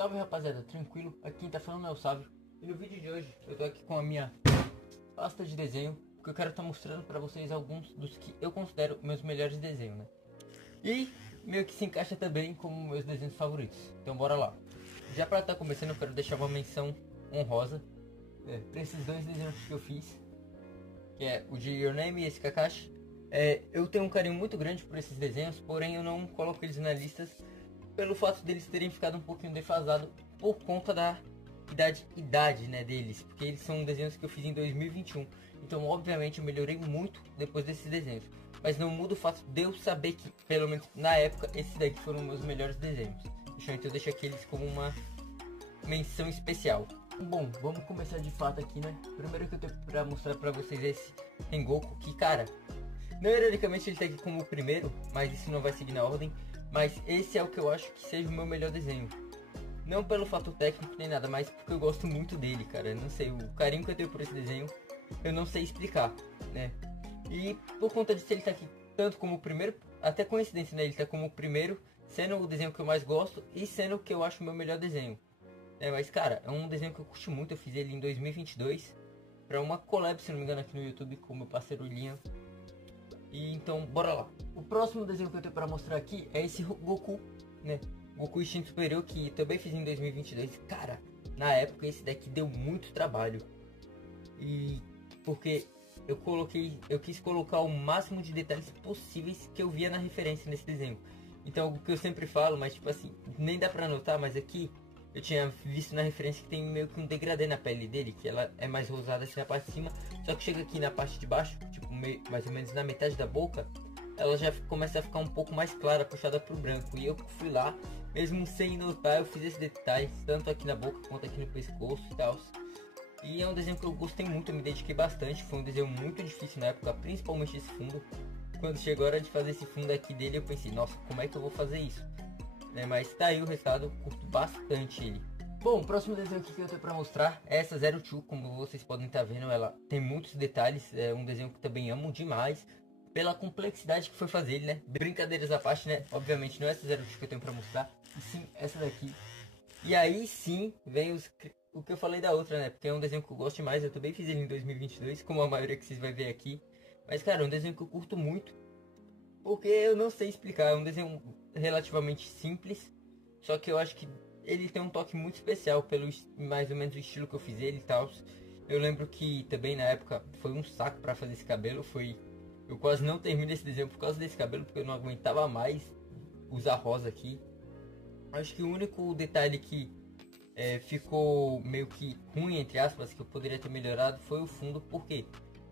Salve rapaziada, tranquilo? Aqui quem tá falando é o Sávio. E no vídeo de hoje eu tô aqui com a minha pasta de desenho, porque eu quero estar mostrando pra vocês alguns dos que eu considero meus melhores desenhos, né? E meio que se encaixa também como meus desenhos favoritos. Então bora lá. Já pra estar começando eu quero deixar uma menção honrosa pra esses dois desenhos que eu fiz, que é o de Your Name e esse Kakashi. Eu tenho um carinho muito grande por esses desenhos, porém eu não coloco eles na lista pelo fato deles terem ficado um pouquinho defasados por conta da idade, né, deles, porque eles são desenhos que eu fiz em 2021, então obviamente eu melhorei muito depois desses desenhos, mas não muda o fato de eu saber que, pelo menos na época, esses daqui foram meus melhores desenhos. Então eu deixo aqueles como uma menção especial. Bom, vamos começar de fato aqui, né? Primeiro que eu tenho pra mostrar pra vocês é esse Rengoku, que cara, não ironicamente ele tá aqui como o primeiro, mas isso não vai seguir na ordem. Mas esse é o que eu acho que seja o meu melhor desenho. Não pelo fato técnico nem nada, mas porque eu gosto muito dele, cara. Eu não sei, o carinho que eu tenho por esse desenho, eu não sei explicar, né? E por conta disso ele tá aqui tanto como o primeiro, até coincidência, né? Ele tá como o primeiro, sendo o desenho que eu mais gosto e sendo o que eu acho o meu melhor desenho. Mas cara, é um desenho que eu curto muito, eu fiz ele em 2022 pra uma collab, se não me engano, aqui no YouTube com meu parceiro Linha. E então, bora lá. O próximo desenho que eu tenho para mostrar aqui é esse Goku, né? Goku Instinto Superior, que também fiz em 2022. Cara, na época esse daqui deu muito trabalho. E porque eu quis colocar o máximo de detalhes possíveis que eu via na referência nesse desenho. Então, algo que eu sempre falo, mas tipo assim, nem dá pra notar, mas aqui eu tinha visto na referência que tem meio que um degradê na pele dele, que ela é mais rosada assim na parte de cima, só que chega aqui na parte de baixo, tipo mais ou menos na metade da boca, ela já começa a ficar um pouco mais clara, puxada pro branco. E eu fui lá, mesmo sem notar, eu fiz esse detalhe, tanto aqui na boca quanto aqui no pescoço e tal. E é um desenho que eu gostei muito, eu me dediquei bastante, foi um desenho muito difícil na época, principalmente esse fundo. Quando chegou a hora de fazer esse fundo aqui dele, eu pensei, nossa, como é que eu vou fazer isso? Mas tá aí o resultado, eu curto bastante ele. Bom, o próximo desenho aqui que eu tenho pra mostrar é essa Zero Two, como vocês podem estar vendo, ela tem muitos detalhes, é um desenho que também amo demais, pela complexidade que foi fazer ele, né? Brincadeiras à parte, né? Obviamente não é essa Zero Two que eu tenho pra mostrar, e sim essa daqui. E aí sim vem o que eu falei da outra, né? Porque é um desenho que eu gosto demais, eu também fiz ele em 2022, como a maioria que vocês vão ver aqui. Mas cara, é um desenho que eu curto muito, porque eu não sei explicar, é um desenho relativamente simples, só que eu acho que ele tem um toque muito especial pelo mais ou menos o estilo que eu fiz ele e tal. Eu lembro que também na época foi um saco para fazer esse cabelo, eu quase não terminei esse desenho por causa desse cabelo, porque eu não aguentava mais usar rosa aqui. Acho que o único detalhe que ficou meio que ruim, entre aspas, que eu poderia ter melhorado foi o fundo, porque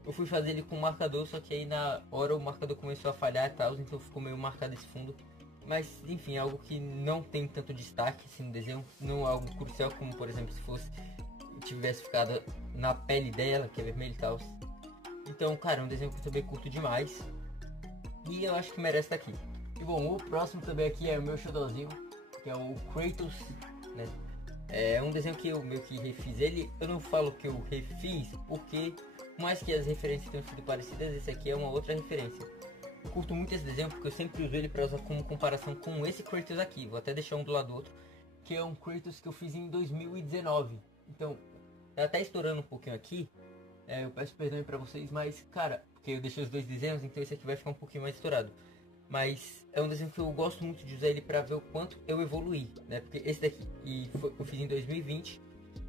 eu fui fazer ele com marcador, só que aí na hora o marcador começou a falhar e tal, então ficou meio marcado esse fundo. Mas enfim, é algo que não tem tanto destaque assim no desenho, não é algo crucial como por exemplo se fosse tivesse ficado na pele dela, que é vermelho e tal. Então cara, é um desenho que eu também curto demais e eu acho que merece estar aqui. E bom, o próximo também aqui é o meu xodózinho, que é o Kratos, né? É um desenho que eu meio que refiz ele, eu não falo que eu refiz porque por mais que as referências tenham sido parecidas, esse aqui é uma outra referência. Eu curto muito esse desenho porque eu sempre uso ele para usar como comparação com esse Kratos aqui. Vou até deixar um do lado do outro, que é um Kratos que eu fiz em 2019. Então, tá até estourando um pouquinho aqui. Eu peço perdão para vocês, mas cara, porque eu deixei os dois desenhos, então esse aqui vai ficar um pouquinho mais estourado. Mas é um desenho que eu gosto muito de usar ele para ver o quanto eu evoluí, né? Porque esse daqui eu fiz em 2020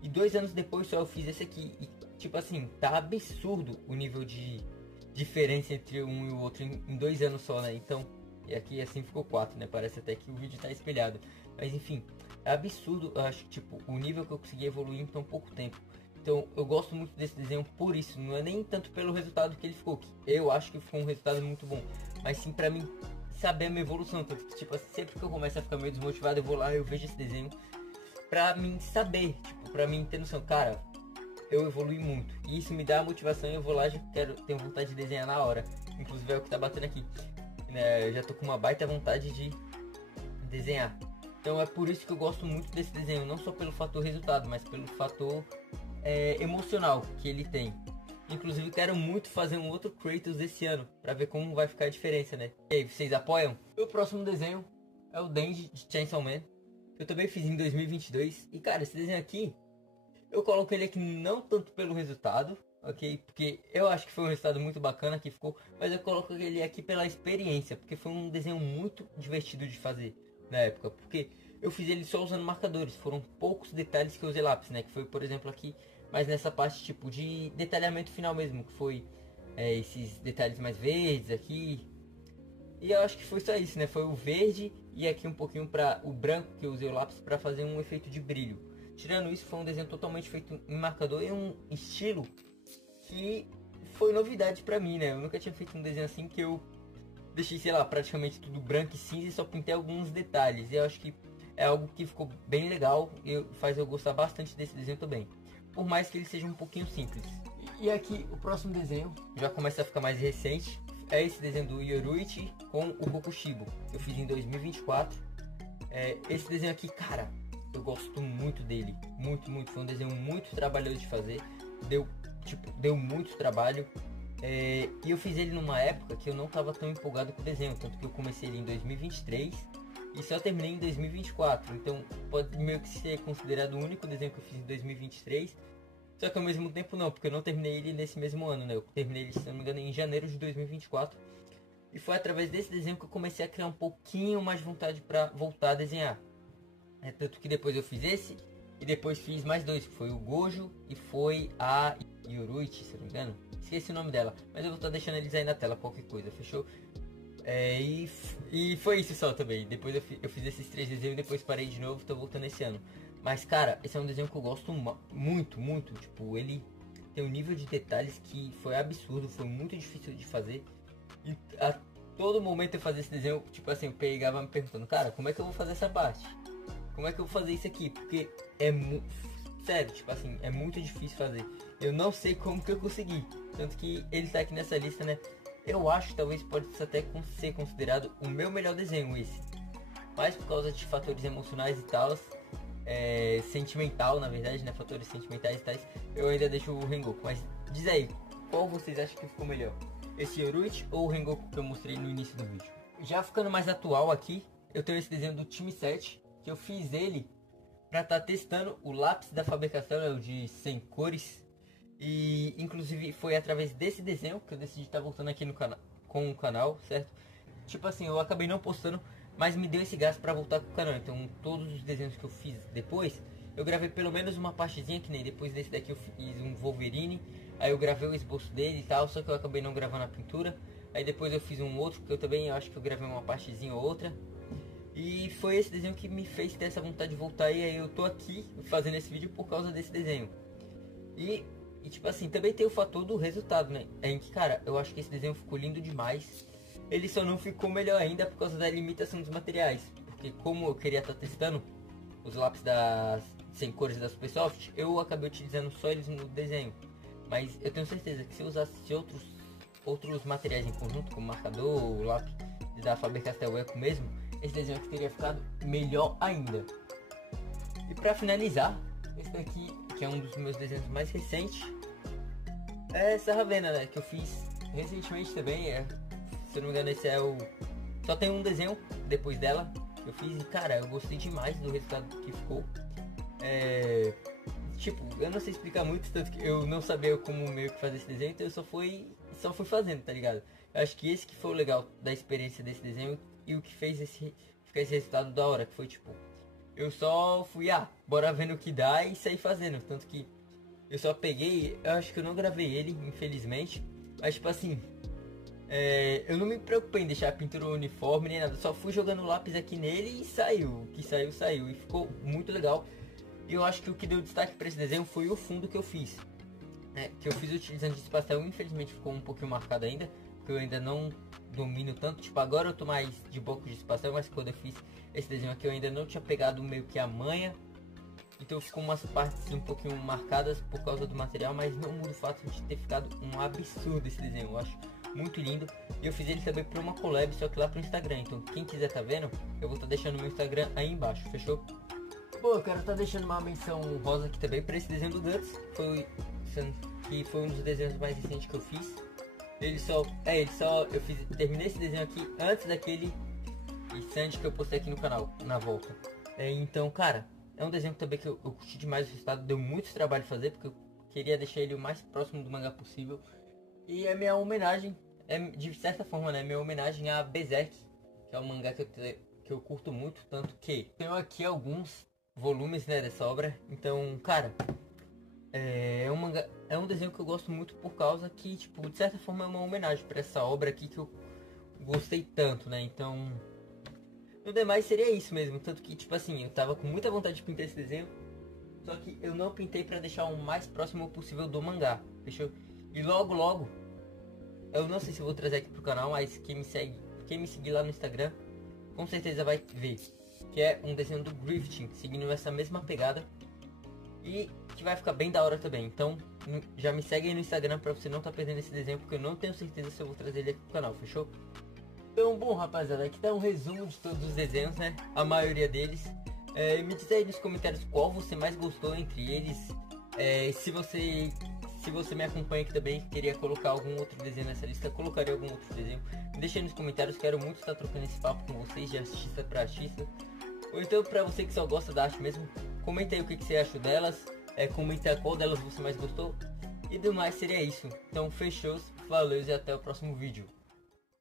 e 2 anos depois só eu fiz esse aqui. E tipo assim, tá absurdo o nível de diferença entre um e o outro em 2 anos só, né? Então, e aqui assim ficou 4, né? Parece até que o vídeo tá espelhado. Mas enfim, é absurdo, eu acho, tipo, o nível que eu consegui evoluir em tão pouco tempo. Então eu gosto muito desse desenho por isso, não é nem tanto pelo resultado que ele ficou, que eu acho que ficou um resultado muito bom, mas sim pra mim saber a minha evolução, tanto que tipo, sempre que eu começo a ficar meio desmotivado, eu vou lá, eu vejo esse desenho pra mim saber, tipo, pra mim ter noção, cara, eu evolui muito, e isso me dá a motivação e eu vou lá, já tenho vontade de desenhar na hora, inclusive é o que tá batendo aqui, né? Eu já tô com uma baita vontade de desenhar, então é por isso que eu gosto muito desse desenho, não só pelo fator resultado, mas pelo fator emocional que ele tem. Inclusive quero muito fazer um outro Kratos esse ano, pra ver como vai ficar a diferença, né? E aí, vocês apoiam? O próximo desenho é o Denji de Chainsaw Man. eu também fiz em 2022. E cara, esse desenho aqui, eu coloco ele aqui não tanto pelo resultado, ok? Porque eu acho que foi um resultado muito bacana que ficou, mas eu coloco ele aqui pela experiência, porque foi um desenho muito divertido de fazer na época, porque eu fiz ele só usando marcadores, foram poucos detalhes que eu usei lápis, né? Que foi, por exemplo, aqui, mas nessa parte tipo de detalhamento final mesmo, que foi esses detalhes mais verdes aqui. E eu acho que foi só isso, né? Foi o verde e aqui um pouquinho para o branco que eu usei o lápis para fazer um efeito de brilho. Tirando isso, foi um desenho totalmente feito em marcador e um estilo que foi novidade pra mim, né? Eu nunca tinha feito um desenho assim, que eu deixei, sei lá, praticamente tudo branco e cinza e só pintei alguns detalhes. E eu acho que é algo que ficou bem legal e faz eu gostar bastante desse desenho também. Por mais que ele seja um pouquinho simples. E aqui o próximo desenho já começa a ficar mais recente. É esse desenho do Yoruichi com o Kokushibo. Eu fiz em 2024. Esse desenho aqui, cara, eu gosto muito dele. Muito, muito. Foi um desenho muito trabalhoso de fazer. Deu muito trabalho. E eu fiz ele numa época que eu não estava tão empolgado com o desenho. Tanto que eu comecei ele em 2023 e só terminei em 2024. Então pode meio que ser considerado o único desenho que eu fiz em 2023. Só que ao mesmo tempo não, porque eu não terminei ele nesse mesmo ano, né? Eu terminei ele, se não me engano, em janeiro de 2024. E foi através desse desenho que eu comecei a criar um pouquinho mais de vontade para voltar a desenhar. Tanto que depois eu fiz esse e depois fiz mais dois, que foi o Gojo e foi a Yoruichi, se não me engano. Esqueci o nome dela, mas eu vou estar deixando eles aí na tela, qualquer coisa, fechou? E foi isso só também. Depois eu fiz esses 3 desenhos e depois parei de novo, tô voltando esse ano. Mas cara, esse é um desenho que eu gosto muito, muito. Tipo, ele tem um nível de detalhes que foi absurdo, foi muito difícil de fazer. E a todo momento eu fazia esse desenho, tipo assim, eu pegava me perguntando, cara, como é que eu vou fazer essa parte? Como é que eu vou fazer isso aqui? Porque é muito... Sério, tipo assim, é muito difícil fazer. Eu não sei como que eu consegui. Tanto que ele tá aqui nessa lista, né? Eu acho que talvez pode até ser considerado o meu melhor desenho esse. Mas por causa de fatores emocionais e tal, sentimental na verdade, né? Fatores sentimentais e tais, eu ainda deixo o Rengoku. Mas diz aí, qual vocês acham que ficou melhor? Esse Yoruichi ou o Rengoku que eu mostrei no início do vídeo? Já ficando mais atual aqui, eu tenho esse desenho do Time 7, que eu fiz ele para estar testando o lápis da fabricação, né, o de 100 cores. E inclusive foi através desse desenho que eu decidi estar voltando aqui no com o canal, certo? Tipo assim, eu acabei não postando, mas me deu esse gás para voltar com o canal. Então todos os desenhos que eu fiz depois, eu gravei pelo menos uma partezinha, que nem depois desse daqui eu fiz um Wolverine. Aí eu gravei o esboço dele e tal, só que eu acabei não gravando a pintura. Aí depois eu fiz um outro, que eu acho que eu gravei uma partezinha ou outra. E foi esse desenho que me fez ter essa vontade de voltar, e aí eu tô aqui fazendo esse vídeo por causa desse desenho. E tipo assim, também tem o fator do resultado, né? Em que, cara, eu acho que esse desenho ficou lindo demais. Ele só não ficou melhor ainda por causa da limitação dos materiais. Porque como eu queria estar testando os lápis das 100 cores da Supersoft, eu acabei utilizando só eles no desenho. Mas eu tenho certeza que se eu usasse outros materiais em conjunto, como marcador, o lápis da Faber-Castell Eco mesmo, esse desenho aqui teria ficado melhor ainda. E pra finalizar, esse daqui, que é um dos meus desenhos mais recentes, é essa Ravena, né, que eu fiz recentemente também. Se eu não me engano, esse é o... Só tem um desenho depois dela que eu fiz e, cara, eu gostei demais do resultado que ficou. Tipo, eu não sei explicar muito, tanto que eu não sabia como meio que fazer esse desenho, então eu só fui fazendo, tá ligado? Eu acho que esse que foi o legal da experiência desse desenho e o que fez ficar esse resultado da hora, que foi tipo, eu só fui, bora vendo o que dá e saí fazendo. Tanto que eu só peguei, eu acho que eu não gravei ele, infelizmente, mas tipo assim, eu não me preocupei em deixar a pintura uniforme nem nada, só fui jogando lápis aqui nele e saiu, o que saiu, saiu, e ficou muito legal. E eu acho que o que deu destaque para esse desenho foi o fundo que eu fiz, que eu fiz utilizando giz pastel. Infelizmente ficou um pouquinho marcado ainda, porque eu ainda não domino tanto. Tipo, agora eu tô mais de boa com giz pastel, mas quando eu fiz esse desenho aqui eu ainda não tinha pegado meio que a manha. Então ficou umas partes um pouquinho marcadas por causa do material, mas não muda o fato de ter ficado um absurdo esse desenho. Eu acho muito lindo. E eu fiz ele também para uma collab, só que lá pro Instagram. Então quem quiser tá vendo, eu vou estar deixando meu Instagram aí embaixo, fechou? Bom, eu quero estar deixando uma menção rosa aqui também para esse desenho do Guts. Que foi um dos desenhos mais recentes que eu fiz. Terminei esse desenho aqui antes daquele Sandy que eu postei aqui no canal, na volta. Então, cara, é um desenho também que eu curti demais o resultado. Deu muito trabalho fazer, porque eu queria deixar ele o mais próximo do mangá possível. E é minha homenagem, de certa forma, né? Minha homenagem a Berserk, que é um mangá que eu curto muito. Tanto que tenho aqui alguns volumes, né, dessa obra. Então, cara, é um mangá, é um desenho que eu gosto muito por causa que, tipo, de certa forma é uma homenagem para essa obra aqui que eu gostei tanto, né? Então, no demais seria isso mesmo. Tanto que, tipo assim, eu tava com muita vontade de pintar esse desenho, só que eu não pintei para deixar o mais próximo possível do mangá, fechou? E logo logo, eu não sei se eu vou trazer aqui pro canal, mas quem me seguir lá no Instagram, com certeza vai ver. Que é um desenho do Grifting, seguindo essa mesma pegada. E que vai ficar bem da hora também. Então já me segue aí no Instagram pra você não tá perdendo esse desenho, porque eu não tenho certeza se eu vou trazer ele aqui pro canal, fechou? Então, bom, rapaziada, aqui tá um resumo de todos os desenhos, né? A maioria deles. Me diz aí nos comentários qual você mais gostou entre eles. Se você me acompanha aqui também, queria colocar algum outro desenho nessa lista, colocaria algum outro desenho. Deixa aí nos comentários, quero muito estar trocando esse papo com vocês de artista pra artista. Ou então pra você que só gosta da arte mesmo, comenta aí o que você achou delas, comenta qual delas você mais gostou. E do mais seria isso. Então fechou, valeu e até o próximo vídeo.